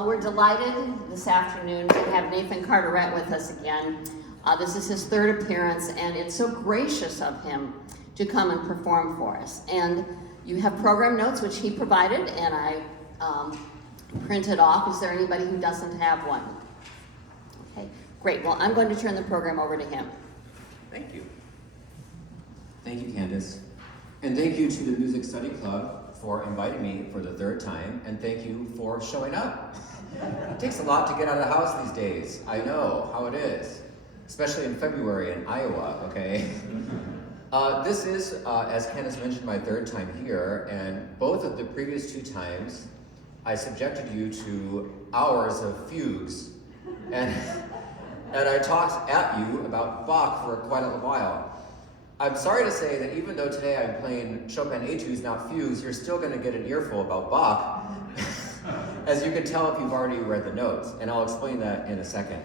We're delighted this afternoon to have Nathan Carteret with us again. This is his third appearance, and it's so gracious of him to come and perform for us. And you have program notes, which he provided, and I printed off. Is there anybody who doesn't have one? Okay, great. Well, I'm going to turn the program over to him. Thank you. Thank you, Candace. And thank you to the Music Study Club for inviting me for the third time, and thank you for showing up. It takes a lot to get out of the house these days. I know how it is, especially in February in Iowa, okay? This is, as Candace mentioned, my third time here, and both of the previous two times, I subjected you to hours of fugues, and I talked at you about Bach for quite a while. I'm sorry to say that even though today I'm playing Chopin Etudes, not fugues, you're still going to get an earful about Bach, as you can tell if you've already read the notes, and I'll explain that in a second.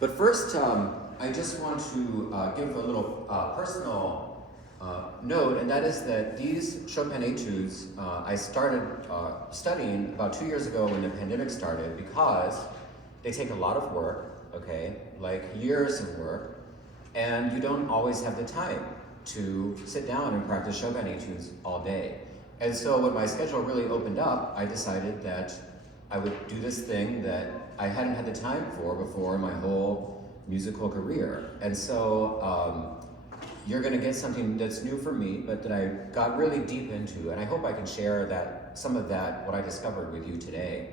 But first, I just want to give a little personal note, and that is that these Chopin Etudes I started studying about 2 years ago when the pandemic started, because they take a lot of work, okay, like years of work, and you don't always have the time to sit down and practice Chopin Etudes all day. And so when my schedule really opened up, I decided that I would do this thing that I hadn't had the time for before in my whole musical career. And so you're gonna get something that's new for me, but that I got really deep into, and I hope I can share that, some of that, what I discovered with you today.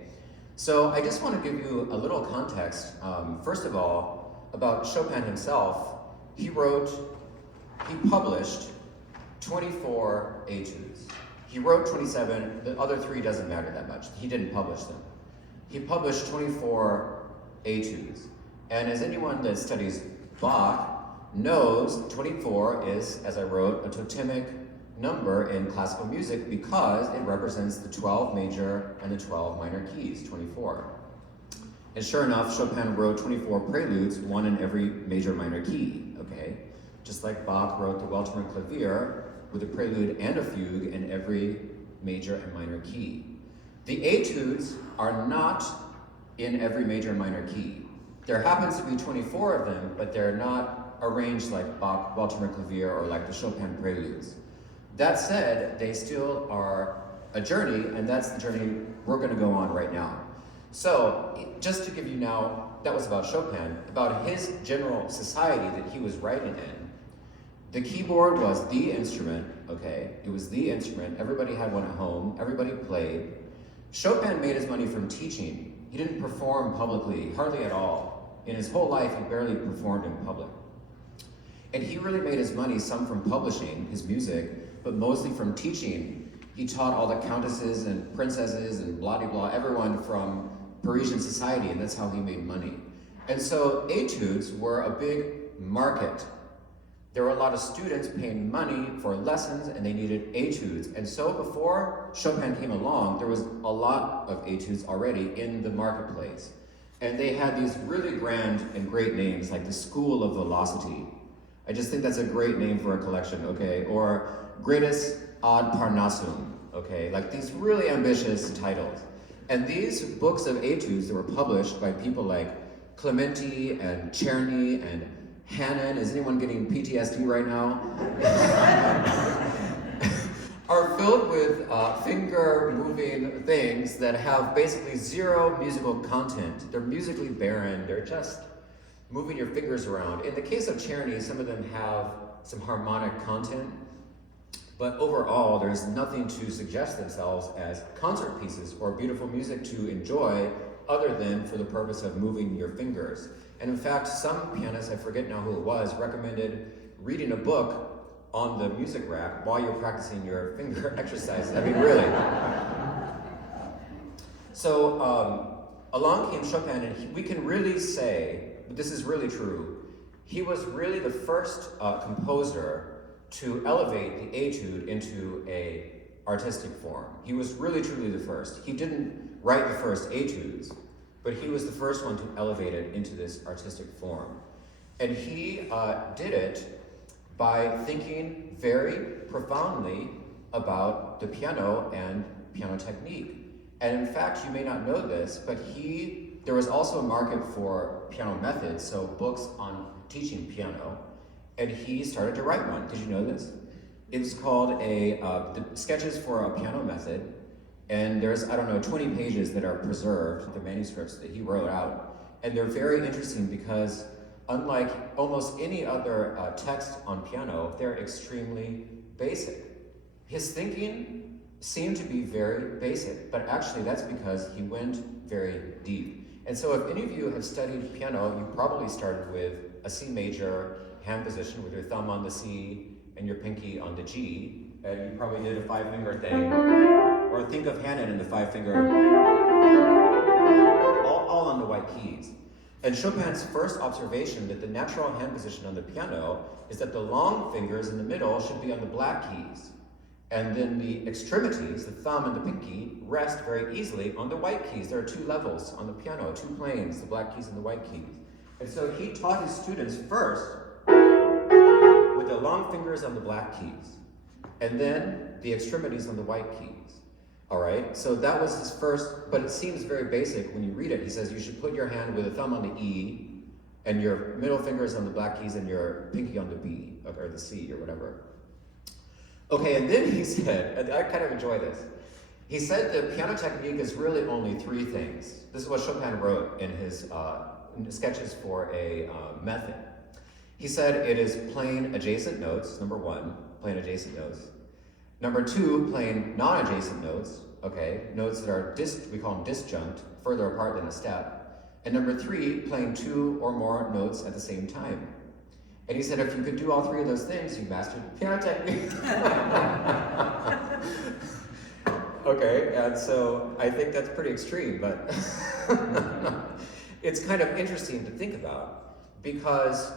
So I just want to give you a little context, first of all, about Chopin himself. He published 24 etudes. He wrote 27, the other 3 doesn't matter that much. He didn't publish them. He published 24 etudes. And as anyone that studies Bach knows, 24 is, as I wrote, a totemic number in classical music because it represents the 12 major and the 12 minor keys, 24. And sure enough, Chopin wrote 24 preludes, one in every major minor key, okay? Just like Bach wrote the Welter and Clavier with a prelude and a fugue in every major and minor key. The etudes are not in every major and minor key. There happens to be 24 of them, but they're not arranged like Bach, Welter and Clavier, or like the Chopin preludes. That said, they still are a journey, and that's the journey we're gonna go on right now. So, just to give you now, that was about Chopin, about his general society that he was writing in. The keyboard was the instrument, okay? It was the instrument. Everybody had one at home. Everybody played. Chopin made his money from teaching. He didn't perform publicly, hardly at all. In his whole life, he barely performed in public. And he really made his money, some from publishing his music, but mostly from teaching. He taught all the countesses and princesses and blah, blah, blah, everyone from Parisian society, and that's how he made money. And so etudes were a big market. There were a lot of students paying money for lessons, and they needed etudes. And so before Chopin came along, there was a lot of etudes already in the marketplace. And they had these really grand and great names, like the School of Velocity. I just think that's a great name for a collection, okay? Or Greatest Ad Parnassum, okay? Like these really ambitious titles. And these books of etudes that were published by people like Clementi and Czerny and Hannon, is anyone getting PTSD right now? Are filled with finger-moving things that have basically zero musical content. They're musically barren, they're just moving your fingers around. In the case of Czerny, some of them have some harmonic content, but overall, there's nothing to suggest themselves as concert pieces or beautiful music to enjoy other than for the purpose of moving your fingers. And in fact, some pianists, I forget now who it was, recommended reading a book on the music rack while you're practicing your finger exercises. I mean, really. So along came Chopin, and we can really say, this is really true, he was really the first composer to elevate the etude into a artistic form. He was really truly the first. He didn't write the first etudes, but he was the first one to elevate it into this artistic form. And he did it by thinking very profoundly about the piano and piano technique. And in fact, you may not know this, but there was also a market for piano methods, so books on teaching piano, and he started to write one. Did you know this? It was called the Sketches for a Piano Method, and there's, 20 pages that are preserved, the manuscripts that he wrote out. And they're very interesting because unlike almost any other text on piano, they're extremely basic. His thinking seemed to be very basic, but actually that's because he went very deep. And so if any of you have studied piano, you probably started with a C major hand position with your thumb on the C and your pinky on the G, and you probably did a 5-finger thing. Or think of Hanon in the 5-finger, all on the white keys. And Chopin's first observation that the natural hand position on the piano is that the long fingers in the middle should be on the black keys. And then the extremities, the thumb and the pinky, rest very easily on the white keys. There are 2 levels on the piano, 2 planes, the black keys and the white keys. And so he taught his students first with the long fingers on the black keys, and then the extremities on the white keys. All right, so that was his first, but it seems very basic when you read it. He says you should put your hand with a thumb on the E, and your middle fingers on the black keys, and your pinky on the B, or the C, or whatever. Okay, and then he said, and I kind of enjoy this, he said the piano technique is really only 3 things. This is what Chopin wrote in his Sketches for a Method. He said it is playing adjacent notes, number 1, playing adjacent notes. Number 2, playing non-adjacent notes, okay, notes that are, we call them disjunct, further apart than a step. And number 3, playing 2 or more notes at the same time. And he said if you could do all 3 of those things, you mastered piano technique. Okay, and so I think that's pretty extreme, but it's kind of interesting to think about, because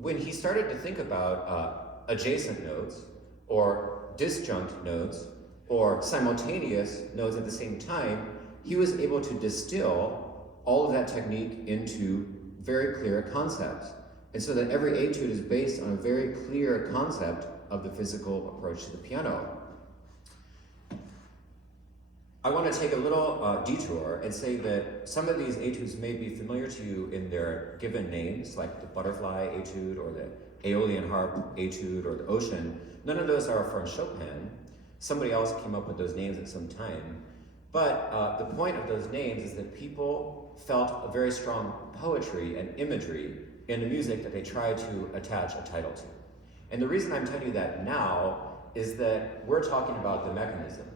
when he started to think about adjacent notes, or disjunct notes, or simultaneous notes at the same time, he was able to distill all of that technique into very clear concepts. And so that every etude is based on a very clear concept of the physical approach to the piano. I want to take a little detour and say that some of these etudes may be familiar to you in their given names, like the butterfly etude, or the Aeolian Harp etude, or the ocean. None of those are from Chopin. Somebody else came up with those names at some time. But the point of those names is that people felt a very strong poetry and imagery in the music that they tried to attach a title to. And the reason I'm telling you that now is that we're talking about the mechanism.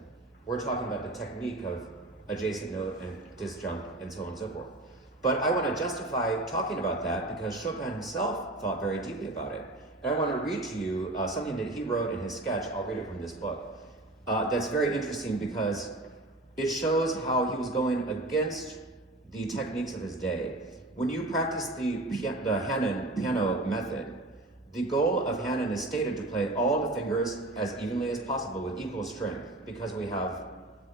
We're talking about the technique of adjacent note and disjunct and so on and so forth. But I want to justify talking about that because Chopin himself thought very deeply about it. And I want to read to you something that he wrote in his sketch. I'll read it from this book. That's very interesting because it shows how he was going against the techniques of his day. When you practice the Hanon piano method, the goal of Hanon is stated to play all the fingers as evenly as possible with equal strength, because we have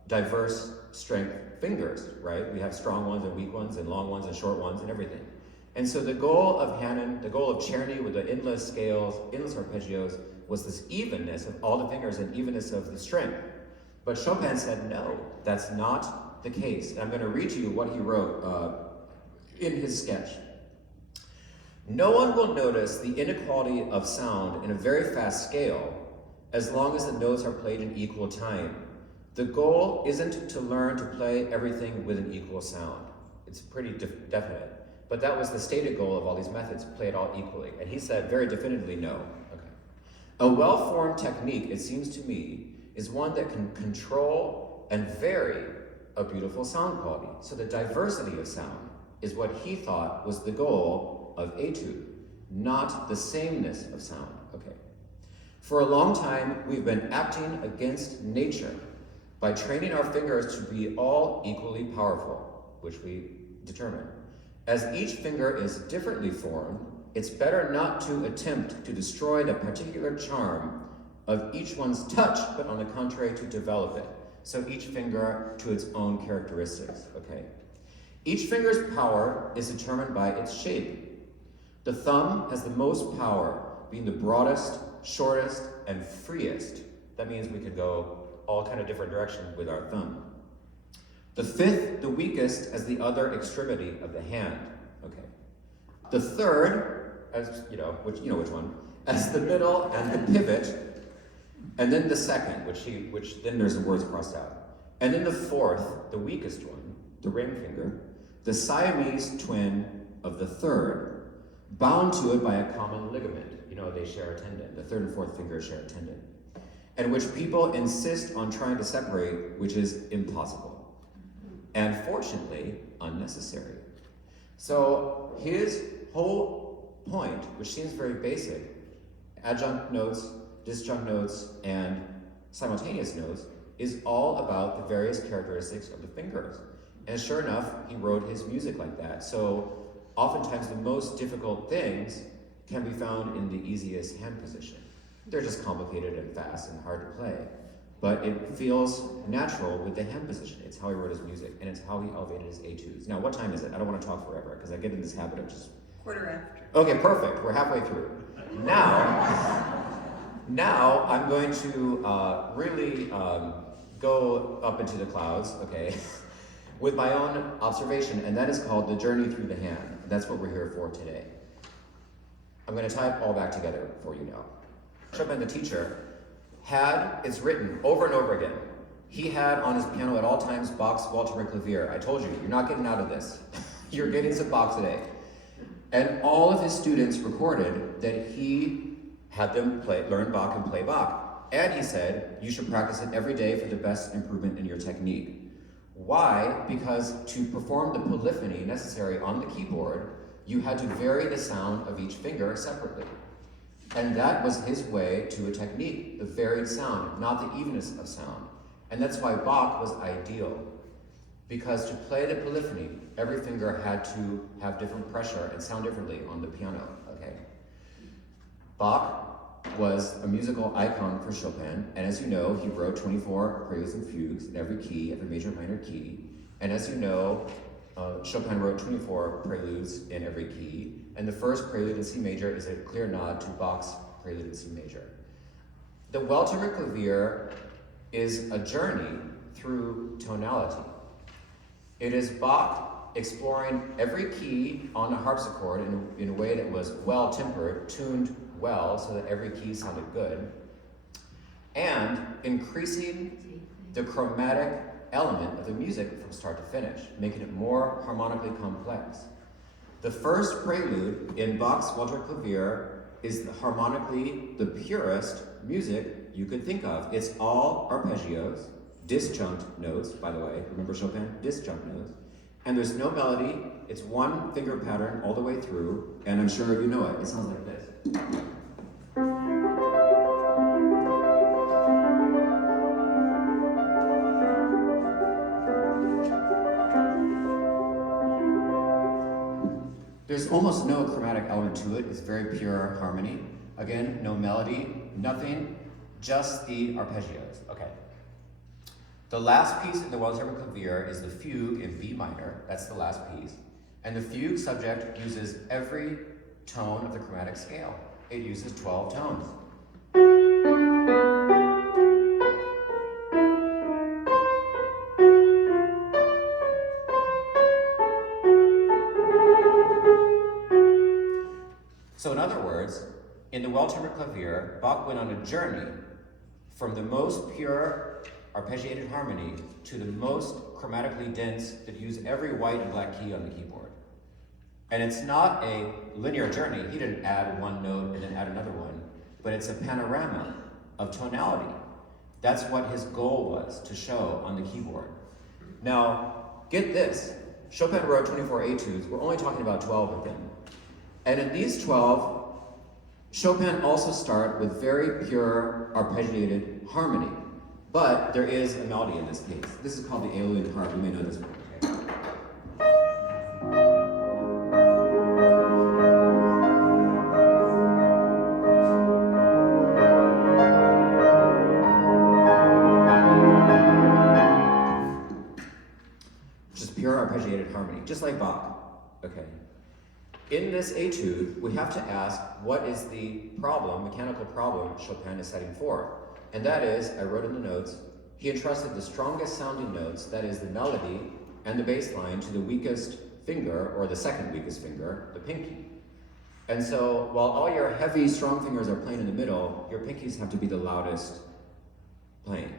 diverse strength fingers, right? We have strong ones and weak ones and long ones and short ones and everything. And so the goal of Hanon, the goal of Czerny with the endless scales, endless arpeggios, was this evenness of all the fingers and evenness of the strength. But Chopin said, no, that's not the case. And I'm going to read to you what he wrote in his sketch. No one will notice the inequality of sound in a very fast scale as long as the notes are played in equal time. The goal isn't to learn to play everything with an equal sound. It's pretty definite. But that was the stated goal of all these methods, play it all equally. And he said very definitively no. Okay. A well-formed technique, it seems to me, is one that can control and vary a beautiful sound quality. So the diversity of sound is what he thought was the goal of etude, not the sameness of sound. Okay. For a long time, we've been acting against nature by training our fingers to be all equally powerful, which we determine. As each finger is differently formed, it's better not to attempt to destroy the particular charm of each one's touch, but on the contrary, to develop it. So each finger to its own characteristics, okay? Each finger's power is determined by its shape. The thumb has the most power, being the broadest, shortest, and freest. That means we could go all kind of different directions with our thumb. The fifth, the weakest, as the other extremity of the hand. Okay. The third, as you know which one, as the middle and the pivot, and then the second, which then there's the words crossed out. And then the fourth, the weakest one, the ring finger, the Siamese twin of the third, bound to it by a common ligament. You know, they share a tendon. The third and fourth fingers share a tendon. And which people insist on trying to separate, which is impossible. And fortunately, unnecessary. So his whole point, which seems very basic, adjunct notes, disjunct notes, and simultaneous notes, is all about the various characteristics of the fingers. And sure enough, he wrote his music like that. So oftentimes the most difficult things can be found in the easiest hand position. They're just complicated and fast and hard to play. But it feels natural with the hand position. It's how he wrote his music, and it's how he elevated his etudes. Now, what time is it? I don't want to talk forever, because I get in this habit of just... Quarter after. Okay, perfect. We're halfway through. Now I'm going to really go up into the clouds, okay, with my own observation, and that is called the journey through the hand. That's what we're here for today. I'm going to tie it all back together for you now. Chopin, the teacher, it's written over and over again. He had on his piano at all times Bach's Walter and Clavier. I told you, you're not getting out of this. You're getting some Bach today. And all of his students recorded that he had them learn Bach and play Bach. And he said, you should practice it every day for the best improvement in your technique. Why? Because to perform the polyphony necessary on the keyboard, you had to vary the sound of each finger separately. And that was his way to a technique, the varied sound, not the evenness of sound. And that's why Bach was ideal. Because to play the polyphony, every finger had to have different pressure and sound differently on the piano, okay? Bach was a musical icon for Chopin, and as you know, he wrote 24 preludes and fugues in every key, every major minor key. And as you know, Chopin wrote 24 preludes in every key, and the first prelude in C major is a clear nod to Bach's prelude in C major. The Walter and Clavier is a journey through tonality. It is Bach exploring every key on a harpsichord in a way that was well-tempered, tuned well so that every key sounded good, and increasing the chromatic element of the music from start to finish, making it more harmonically complex. The first prelude in Bach's Walter Clavier is harmonically the purest music you could think of. It's all arpeggios, disjunct notes, by the way, remember Chopin? Disjunct notes. And there's no melody, it's one finger pattern all the way through, and I'm sure you know it. It sounds like this. There's almost no chromatic element to it. It's very pure harmony. Again, no melody, nothing, just the arpeggios. Okay. The last piece in the Walter and Clavier is the fugue in B minor. That's the last piece. And the fugue subject uses every tone of the chromatic scale. It uses 12 tones. So in other words, in the Walter and Clavier, Bach went on a journey from the most pure arpeggiated harmony to the most chromatically dense that use every white and black key on the keyboard. And it's not a linear journey. He didn't add one note and then add another one, but it's a panorama of tonality. That's what his goal was to show on the keyboard. Now, get this. Chopin wrote 24 etudes. We're only talking about 12 of them. And in these 12, Chopin also starts with very pure arpeggiated harmony. But there is a melody in this case. This is called the Aeolian Harp. You may know this one. Just pure arpeggiated harmony, just like Bach. Okay. In this etude, we have to ask, what is the problem, mechanical problem Chopin is setting for? And that is, I wrote in the notes, he entrusted the strongest sounding notes, that is the melody and the bass line, to the weakest finger, or the second weakest finger, the pinky. And so while all your heavy, strong fingers are playing in the middle, your pinkies have to be the loudest playing.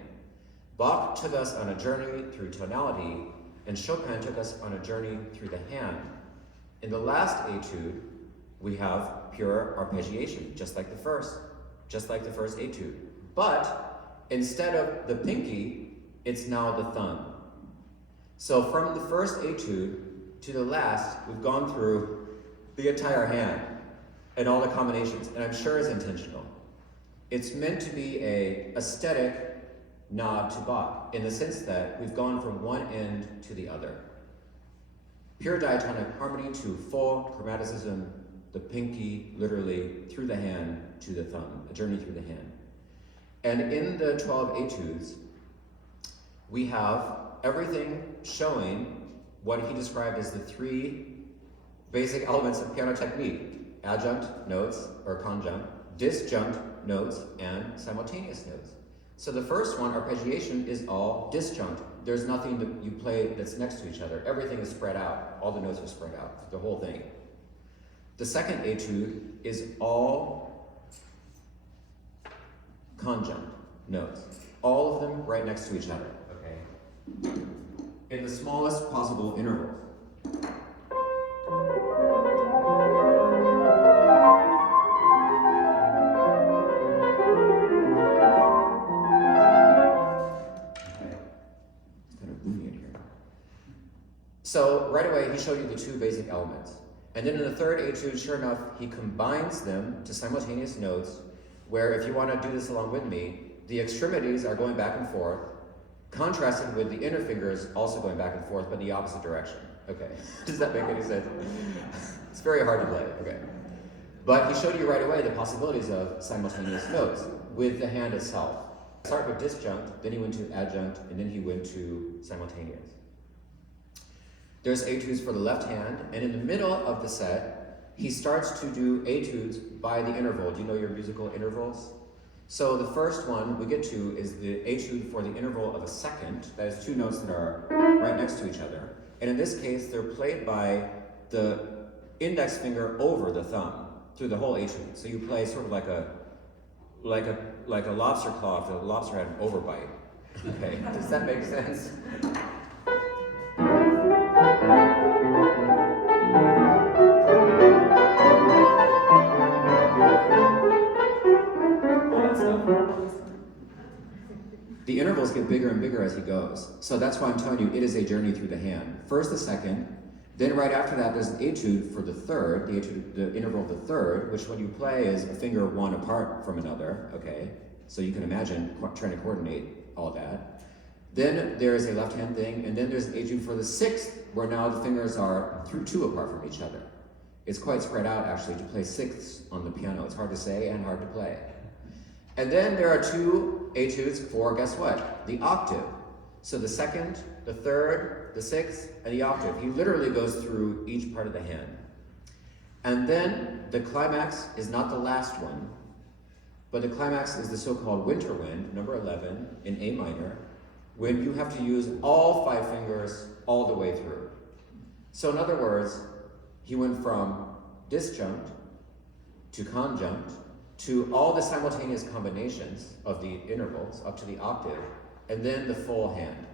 Bach took us on a journey through tonality, and Chopin took us on a journey through the hand. In the last etude, we have pure arpeggiation, just like the first etude. But instead of the pinky, it's now the thumb. So from the first etude to the last, we've gone through the entire hand and all the combinations, and I'm sure it's intentional. It's meant to be an aesthetic nod to Bach, in the sense that we've gone from one end to the other. Pure diatonic harmony to full chromaticism, the pinky literally through the hand to the thumb, a journey through the hand. And in the 12 etudes, we have everything showing what he described as the three basic elements of piano technique: adjunct notes, or conjunct, disjunct notes, and simultaneous notes. So the first one, arpeggiation, is all disjunct. There's nothing that you play that's next to each other. Everything is spread out. All the notes are spread out, the whole thing. The second etude is all conjunct notes. All of them right next to each other, okay? In the smallest possible interval. So right away, he showed you the two basic elements. And then in the third etude, sure enough, he combines them to simultaneous notes, where if you want to do this along with me, the extremities are going back and forth, contrasted with the inner fingers also going back and forth, but in the opposite direction. Okay, does that make any sense? It's very hard to play, okay. But he showed you right away the possibilities of simultaneous notes with the hand itself. Start with disjunct, then he went to adjunct, and then he went to simultaneous. There's etudes for the left hand, and in the middle of the set, he starts to do etudes by the interval. Do you know your musical intervals? So the first one we get to is the etude for the interval of a second. That is two notes that are right next to each other. And in this case, they're played by the index finger over the thumb through the whole etude. So you play sort of like a lobster claw if the lobster had an overbite. Okay, does that make sense? The intervals get bigger and bigger as he goes. So that's why I'm telling you, it is a journey through the hand. First the second, then right after that there's an etude for the third, the interval of the third, which when you play is a finger one apart from another, okay? So you can imagine trying to coordinate all that. Then there is a left hand thing, and then there's an etude for the sixth, where now the fingers are two apart from each other. It's quite spread out actually to play sixths on the piano. It's hard to say and hard to play. And then there are two etudes for, guess what? The octave. So the second, the third, the sixth, and the octave. He literally goes through each part of the hand. And then the climax is not the last one, but the climax is the so-called winter wind, number 11, in A minor, when you have to use all 5 fingers all the way through. So in other words, he went from disjunct to conjunct to all the simultaneous combinations of the intervals up to the octave, and then the full hand.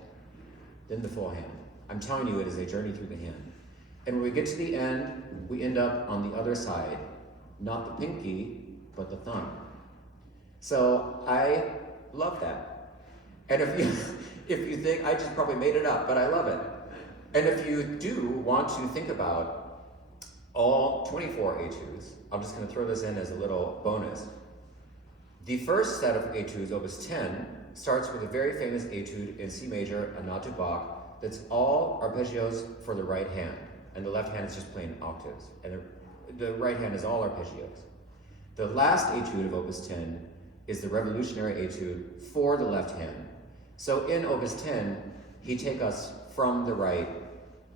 Then the full hand. I'm telling you, it is a journey through the hand. And when we get to the end, we end up on the other side, not the pinky, but the thumb. So I love that. And if you think I just probably made it up, but I love it. And if you do want to think about all 24 etudes, I'm just going to throw this in as a little bonus. The first set of etudes, opus 10, starts with a very famous etude in C major, a nod to Bach, that's all arpeggios for the right hand, and the left hand is just playing octaves, and the right hand is all arpeggios. The last etude of opus 10 is the revolutionary etude for the left hand. So in opus 10, he takes us from the right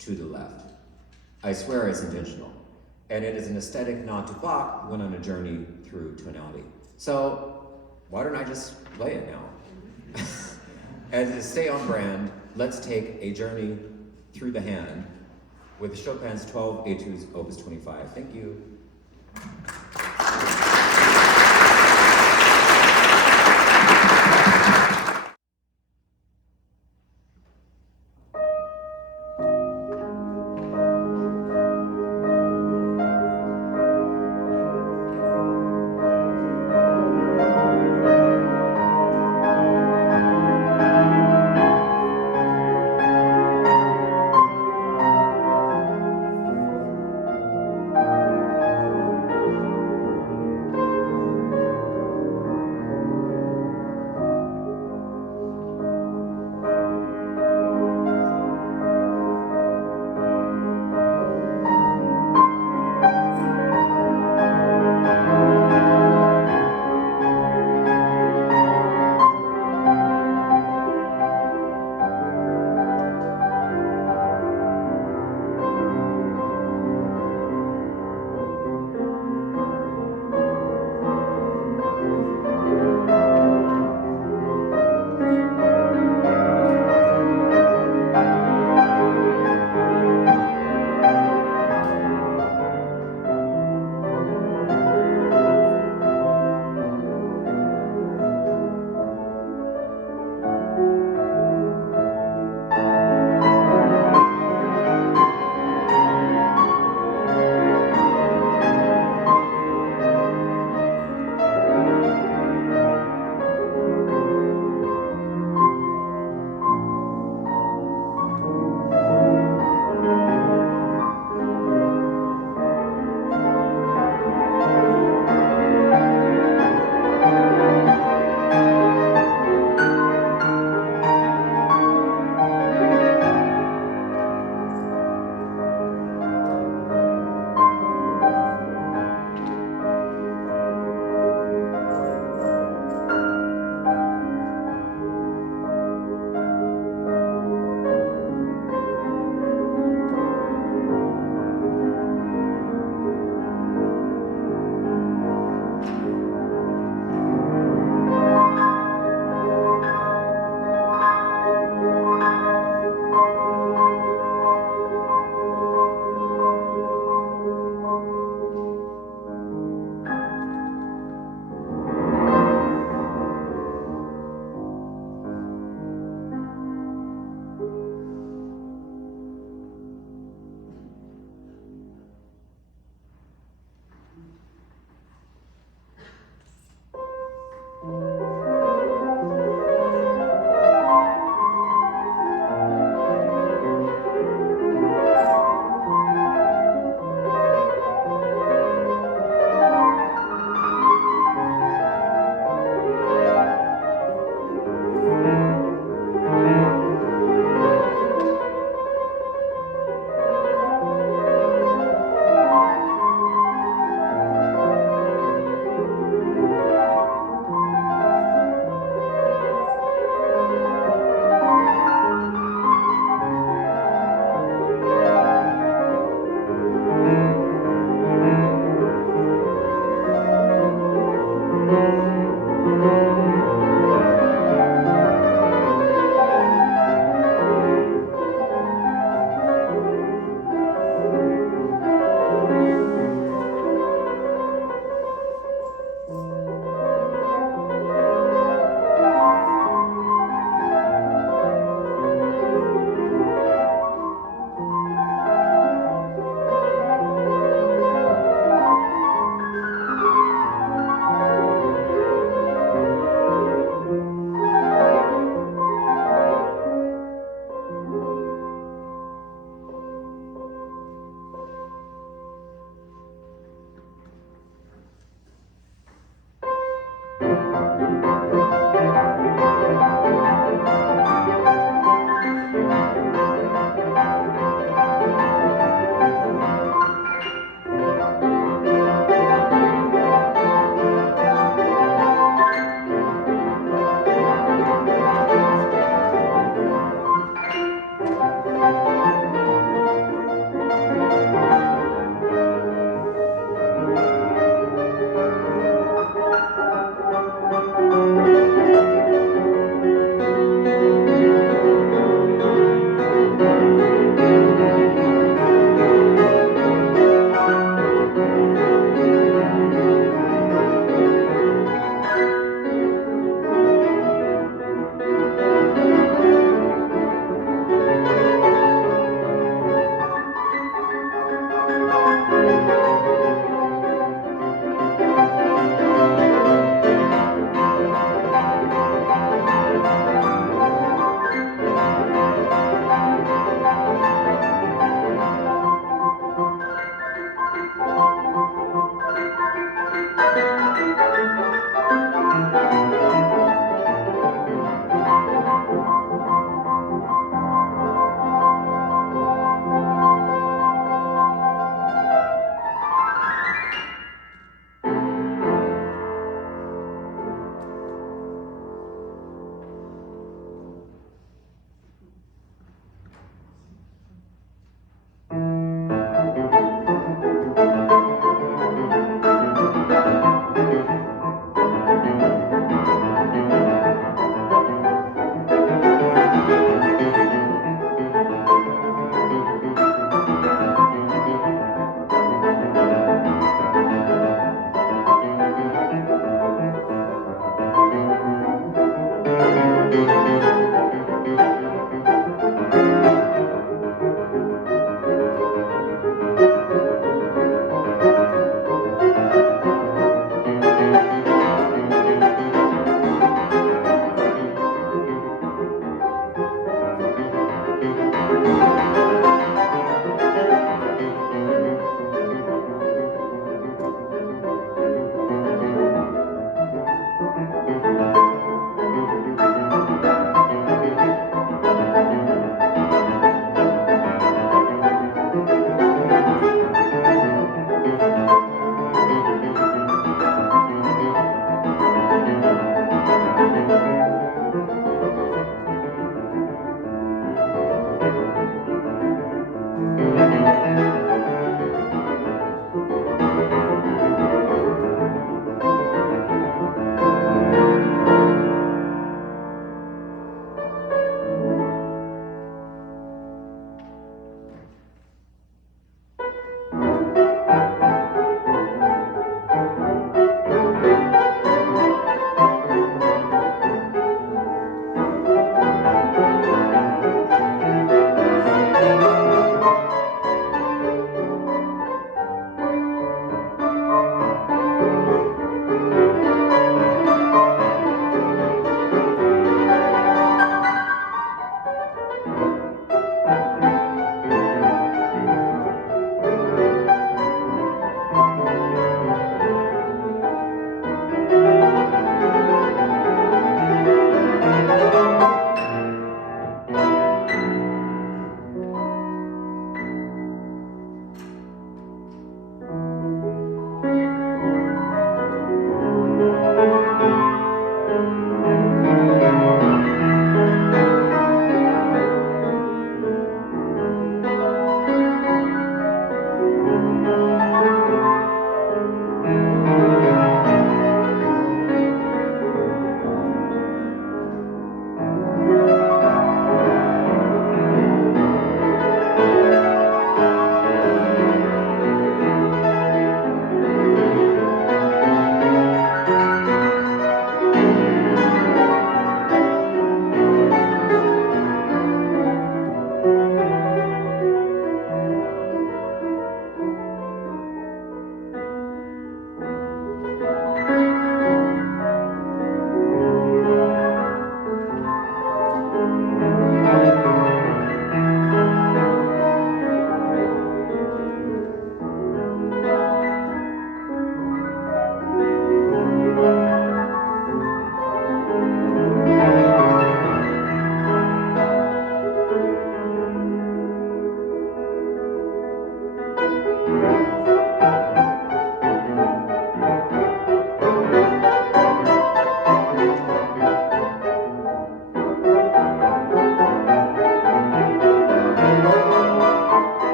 to the left. I swear it's intentional. And it is an aesthetic nod to Bach when on a journey through tonality. So why don't I just play it now? as a stay on brand, let's take a journey through the hand with Chopin's 12 Etudes, Opus 25. Thank you.